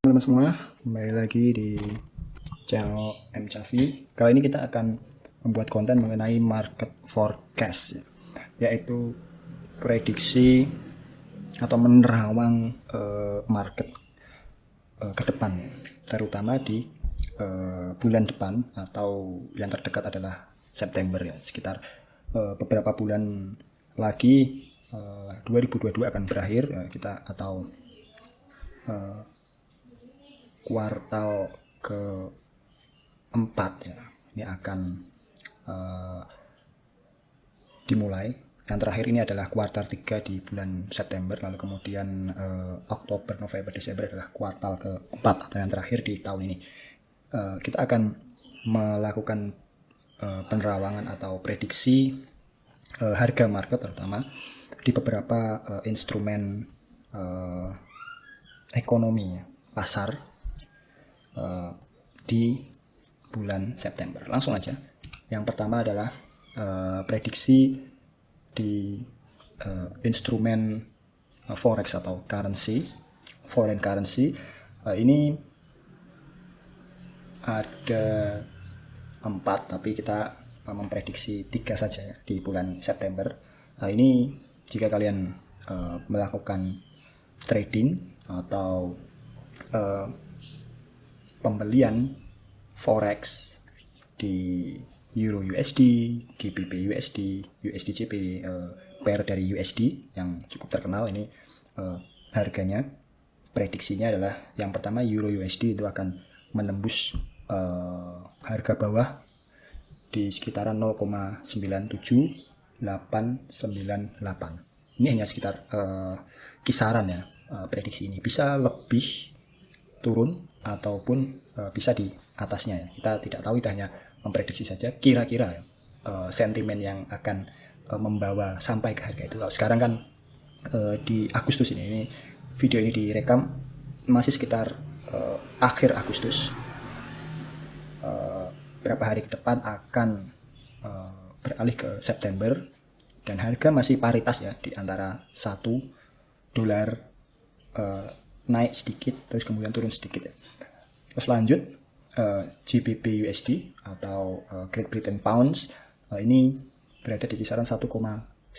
Teman-teman semua, kembali lagi di channel M Chavi. Kali ini kita akan membuat konten mengenai market forecast, yaitu prediksi atau menerawang market ke depan, terutama di bulan depan atau yang terdekat adalah September ya, sekitar beberapa bulan lagi 2022 akan berakhir ya, kita atau kuartal keempat ya, ini akan dimulai. Yang terakhir ini adalah kuartal 3 di bulan September, lalu kemudian Oktober, November, Desember adalah kuartal keempat atau yang terakhir di tahun ini. Kita akan melakukan penerawangan atau prediksi harga market terutama di beberapa instrumen ekonomi pasar di bulan September. Langsung aja. Yang pertama adalah prediksi di instrumen forex atau currency, foreign currency. Ini ada 4, tapi kita memprediksi 3 saja ya, di bulan September. Ini jika kalian melakukan trading atau pembelian forex di Euro USD, GBP USD, USDJP, pair dari USD yang cukup terkenal ini, harganya prediksinya adalah yang pertama Euro USD itu akan menembus harga bawah di sekitaran 0,97898. Ini hanya sekitar kisaran ya, prediksi ini bisa lebih turun ataupun bisa di atasnya ya. Kita tidak tahu, itu hanya memprediksi saja kira-kira ya, sentimen yang akan membawa sampai ke harga itu. Sekarang kan di Agustus ini video ini direkam masih sekitar akhir Agustus. Berapa hari ke depan akan beralih ke September dan harga masih paritas ya, di antara $1 naik sedikit terus kemudian turun sedikit ya. Terus lanjut GBP USD atau Great Britain Pounds, ini berada di kisaran 1,15176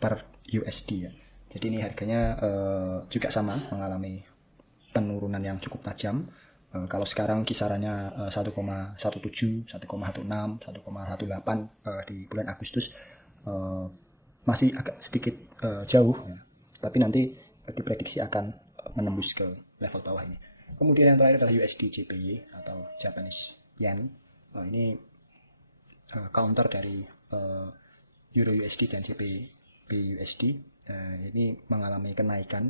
per USD ya. Jadi ini harganya juga sama mengalami penurunan yang cukup tajam. Kalau sekarang kisarannya 1,17, 1,16, 1,18 di bulan Agustus, masih agak sedikit jauh ya. Tapi nanti diprediksi akan menembus ke level bawah ini. Kemudian yang terakhir adalah USD JPY atau Japanese Yen. Ini counter dari Euro USD dan JPY USD. Ini mengalami kenaikan.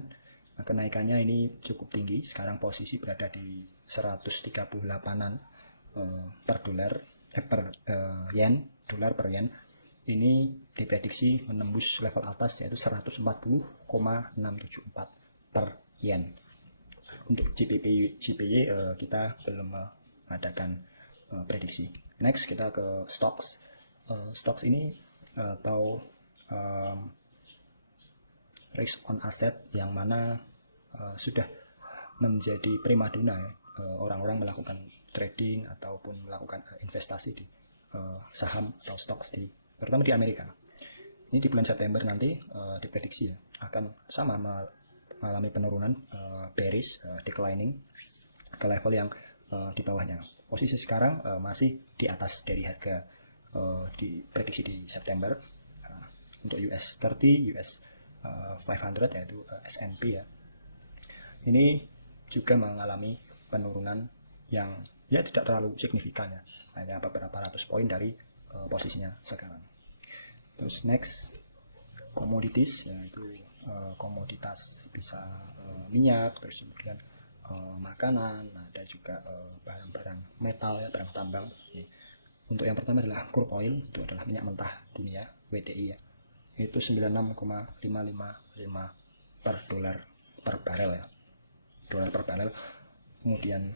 Kenaikannya ini cukup tinggi. Sekarang posisi berada di 138-an per dolar, yen, dolar per yen. Ini diprediksi menembus level atas yaitu 140,674 per yen. Untuk JPY kita belum mengadakan prediksi. Next kita ke stocks. Stocks ini atau risk on asset yang mana sudah menjadi primadona ya. Orang-orang melakukan trading ataupun melakukan investasi di saham atau stocks terutama di Amerika. Ini di bulan September nanti diprediksi ya, akan sama mengalami penurunan, bearish, declining ke level yang di bawahnya. Posisi sekarang masih di atas dari harga diprediksi di September. Untuk US 30, US 500 yaitu S&P ya, ini juga mengalami penurunan yang ya tidak terlalu signifikan ya, hanya beberapa ratus poin dari posisinya sekarang. Terus next, commodities, yaitu komoditas bisa minyak, terus kemudian makanan, ada juga barang-barang metal ya, barang tambang. Untuk yang pertama adalah crude oil, itu adalah minyak mentah dunia, WTI ya, itu 96,555 per dolar per barel ya, dolar per barel. Kemudian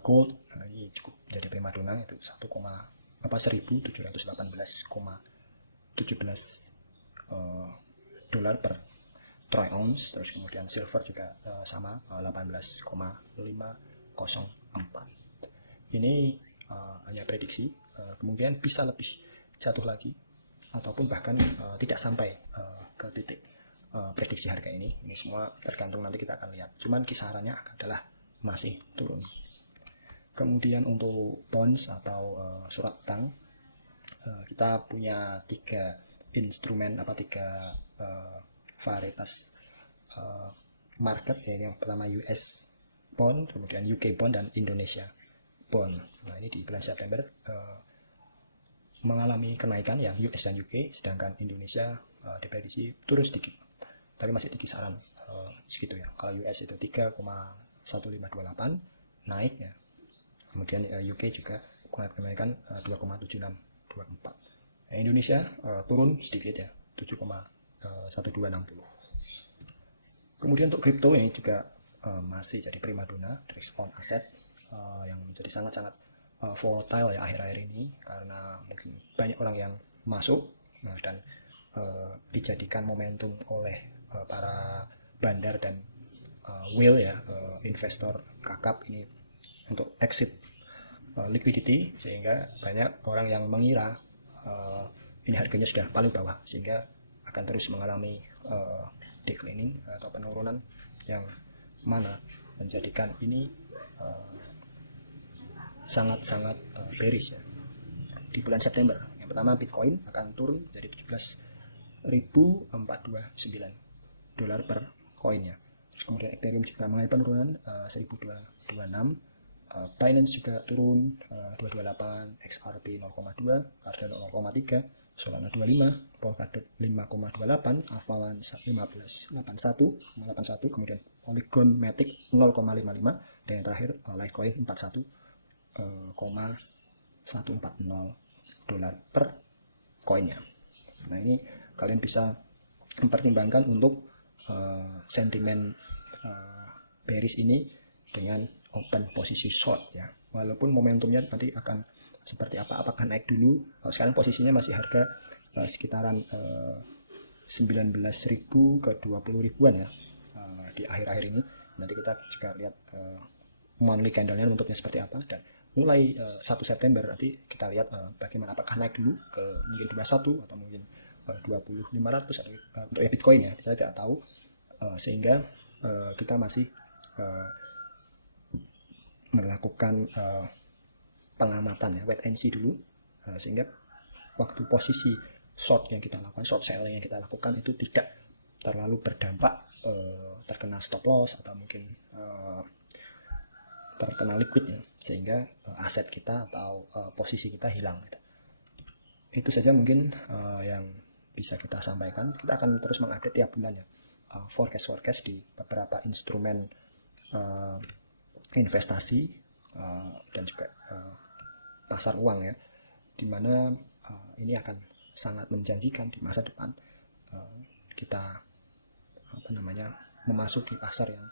gold, ini cukup jadi primadona, itu 1718,17 dolar per troy ounce. Terus kemudian silver juga sama 18,504. Ini hanya prediksi, kemungkinan bisa lebih jatuh lagi ataupun bahkan tidak sampai ke titik prediksi harga ini. Ini semua tergantung, nanti kita akan lihat. Cuman kisarannya adalah masih turun. Kemudian untuk bonds atau surat utang, kita punya tiga varietas market, ya. Yang pertama US bond, kemudian UK bond, dan Indonesia bond. Nah, ini di bulan September mengalami kenaikan yang US dan UK, sedangkan Indonesia diprediksi turun sedikit, tapi masih di kisaran segitu ya. Kalau US itu 3,1528 naik ya, kemudian UK juga kenaikan 2,7624. Nah, Indonesia turun sedikit ya, 7,1260. Kemudian untuk kripto ini juga masih jadi primadona, risk on asset yang menjadi sangat-sangat volatile ya akhir-akhir ini, karena mungkin banyak orang yang masuk dan dijadikan momentum oleh para bandar dan whale ya, investor kakap ini untuk exit liquidity, sehingga banyak orang yang mengira ini harganya sudah paling bawah, sehingga akan terus mengalami declining atau penurunan, yang mana menjadikan ini sangat-sangat bearish ya. Di bulan September, yang pertama Bitcoin akan turun dari 17.429 dolar per koinnya. Kemudian Ethereum juga mengalami penurunan 1.226, Binance juga turun 228, XRP 0,2, Cardano 0,3, Solana 25, Polkadot 5,28, Avalanche 15,81, kemudian Polygon Matic 0,55, dan yang terakhir Litecoin 41,140 dolar per koinnya. Nah, ini kalian bisa mempertimbangkan untuk sentimen bearish ini dengan open posisi short ya. Walaupun momentumnya nanti akan seperti apa, apakah naik dulu. Sekarang posisinya masih harga sekitaran 19.000 ke 20.000-an ya di akhir-akhir ini. Nanti kita juga lihat monthly candle-nya bentuknya seperti apa, dan mulai 1 September nanti kita lihat bagaimana, apakah naik dulu ke mungkin 21 atau mungkin 20.500 atau untuk Bitcoin ya, kita tidak tahu, sehingga kita masih melakukan pengamatan ya, wait and see dulu, sehingga waktu posisi short yang kita lakukan, short selling yang kita lakukan itu tidak terlalu berdampak terkena stop loss atau mungkin terkena liquid ya, sehingga aset kita atau posisi kita hilang gitu. Itu saja mungkin yang bisa kita sampaikan. Kita akan terus mengupdate tiap bulan ya, forecast di beberapa instrumen investasi dan juga pasar uang ya, dimana ini akan sangat menjanjikan di masa depan. Kita memasuki pasar yang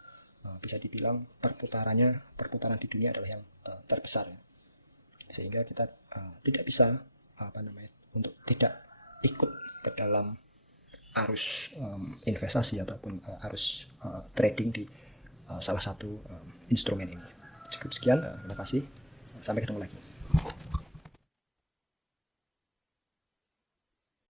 bisa dibilang perputaran di dunia adalah yang terbesar ya. Sehingga kita tidak bisa untuk tidak ikut ke dalam arus investasi ataupun arus trading di salah satu instrumen ini. Cukup sekian, terima kasih, sampai ketemu lagi.